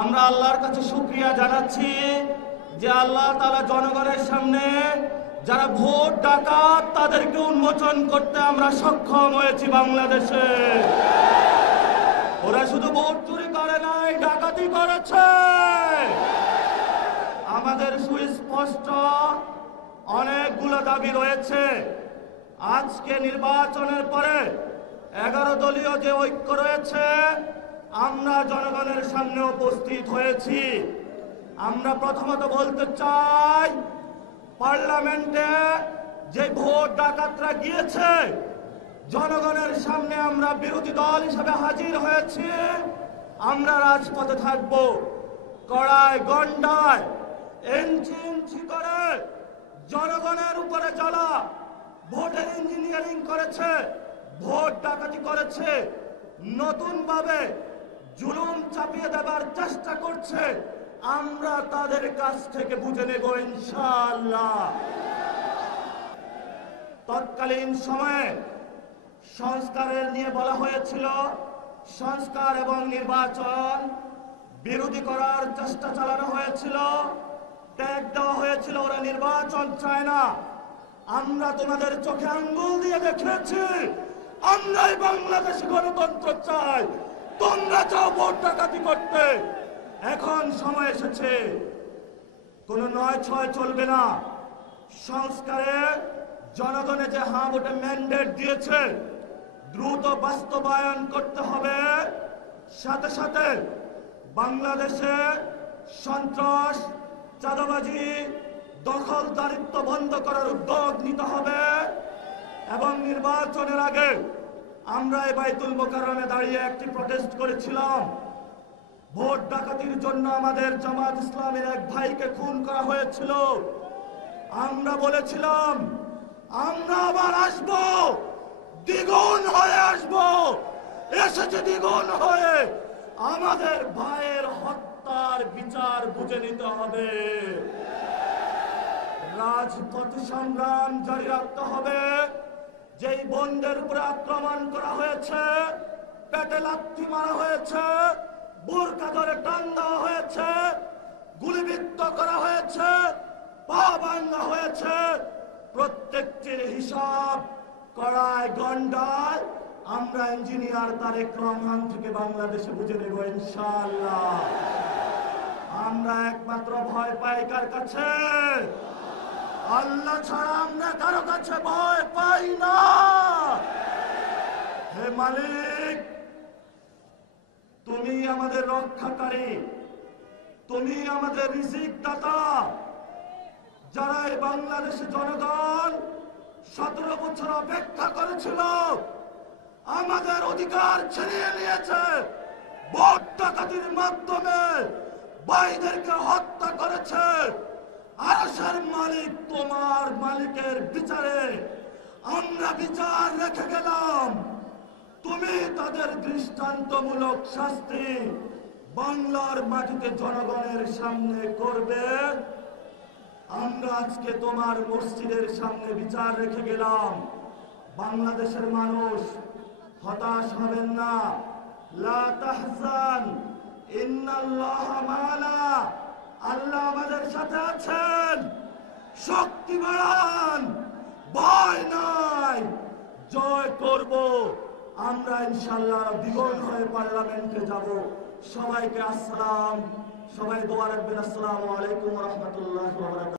আমরা আল্লাহর কাছে শুকরিয়া জানাচ্ছি যে আল্লাহ তাআলা জনগণের সামনে যারা ভোট ডাকাত তাদেরকে উন্মোচন করতে আমরা সক্ষম হয়েছি। বাংলাদেশে ওরা শুধু ভোট চুরি করে নাই, ডাকাতি করেছে। আমাদের সুস্পষ্ট অনেকগুলো দাবি রয়েছে। আজকে নির্বাচনের পরে 11 দলীয় যে ঐক্য রয়েছে, আমরা জনগণের সামনে উপস্থিত হয়েছি। আমরা প্রথমত বলতে চাই, পার্লামেন্টে যে ভোট ডাকাতরা গিয়েছে, জনগণের সামনে আমরা বিরোধী দল হিসেবে হাজির হয়েছি। আমরা রাজপথে থাকব। কড়ায় গন্ডায় ইঞ্চি ইঞ্চি করে জনগণের উপরে যারা ভোটের ইঞ্জিনিয়ারিং করেছে, ভোট ডাকাতি করেছে, নতুন ভাবে জুলুম চাপিয়ে দেবার চেষ্টা করছে, আমরা তাদের কাছ থেকে বুঝে নেব ইনশাআল্লাহ। তৎকালীন সময়ে সংস্কারের নিয়ে বলা হয়েছিল, সংস্কার এবং নির্বাচন বিরোধী করার চেষ্টা চালানো হয়েছিল, ট্যাগ দেওয়া হয়েছিল ওরা নির্বাচন চায় না। আমরা তোমাদের চোখে আঙ্গুল দিয়ে দেখেছি, আমরাই বাংলাদেশে গণতন্ত্র চাই, তোমরা চাও ভোট ডাকাতি করতে। এখন সময় এসেছে, কোন ৯-৬ চলবে না। সংস্কারে জনগণে যে হ্যাঁ ভোটে ম্যান্ডেট দিয়েছে, দ্রুত বাস্তবায়ন করতে হবে। সাথে সাথে বাংলাদেশে সন্ত্রাস, চাঁদাবাজি, দখলদারিত্ব বন্ধ করার উদ্যোগ নিতে হবে। এবং নির্বাচনের আগে আমরা এই বাইতুল মোকাররমে দাঁড়িয়ে একটি প্রটেস্ট করেছিলাম। ভোট ডাকাতির জন্য আমাদের জামাত ইসলামের এক ভাইকে খুন করা হয়েছিল। আমরা বলেছিলাম, আমরা আবার আসব, দ্বিগুণ হয়ে আসব। এসেছে দ্বিগুণ হয়ে। আমাদের ভাইয়ের হত্যার বিচার বুঝে নিতে হবে। রাজপথ সংগ্রাম জারি রাখতে হবে। যেই বোনদের উপরে আক্রমণ করা হয়েছে, পেটে লাথি মারা হয়েছে, বোরকা ধরে টান দেওয়া হয়েছে, গুলিবিদ্ধ করা হয়েছে, পা ভাঙা হয়েছে, প্রত্যেকটির হিসাব কড়ায় গন্ডায় আমরা ইঞ্জিনিয়ার তারেক রহমান থেকে বাংলাদেশে বুঝে নেব ইনশাআল্লাহ। আমরা একমাত্র ভয় পাই কার কাছে? আল্লাহ ছাড়া আমরা কারো কাছে ভয় পাই না। হে মালিক, তুমি আমাদের রক্ষাকারী, তুমি আমাদের রিজিক দাতা। যারা এই বাংলাদেশের জনগণ 17 বছর অপেক্ষা করেছিল, আমাদের অধিকার ছিনিয়ে নিয়েছে, ভোট ডাকাতির মাধ্যমে ভাইদেরকে হত্যা করেছে। আরশের মালিক তোমার মালিকের বিচারে আমরা বিচার রেখে গেলাম। তুমি তাদের দৃষ্টান্তমূলক শাস্তি বাংলার মাটিতে জনগণের সামনে করবে। আমরা আজকে তোমার মসজিদের সামনে বিচার রেখে গেলাম। বাংলাদেশের মানুষ হতাশ হবেন না। লা তাহজান, ইন্নাল্লাহা মা'ানা। আল্লাহ আমাদের সাথে আছেন। শক্তি বাড়ান, ভয় নাই, জয় করব আমরা ইনশাআল্লাহ। দ্বিগুণ হয়ে পার্লামেন্টে যাব। সবাইকে আসসালাম। সবাই দোয়া রাখবেন। আসসালামু আলাইকুম ওয়া রাহমাতুল্লাহি ওয়া বারাকাতুহু।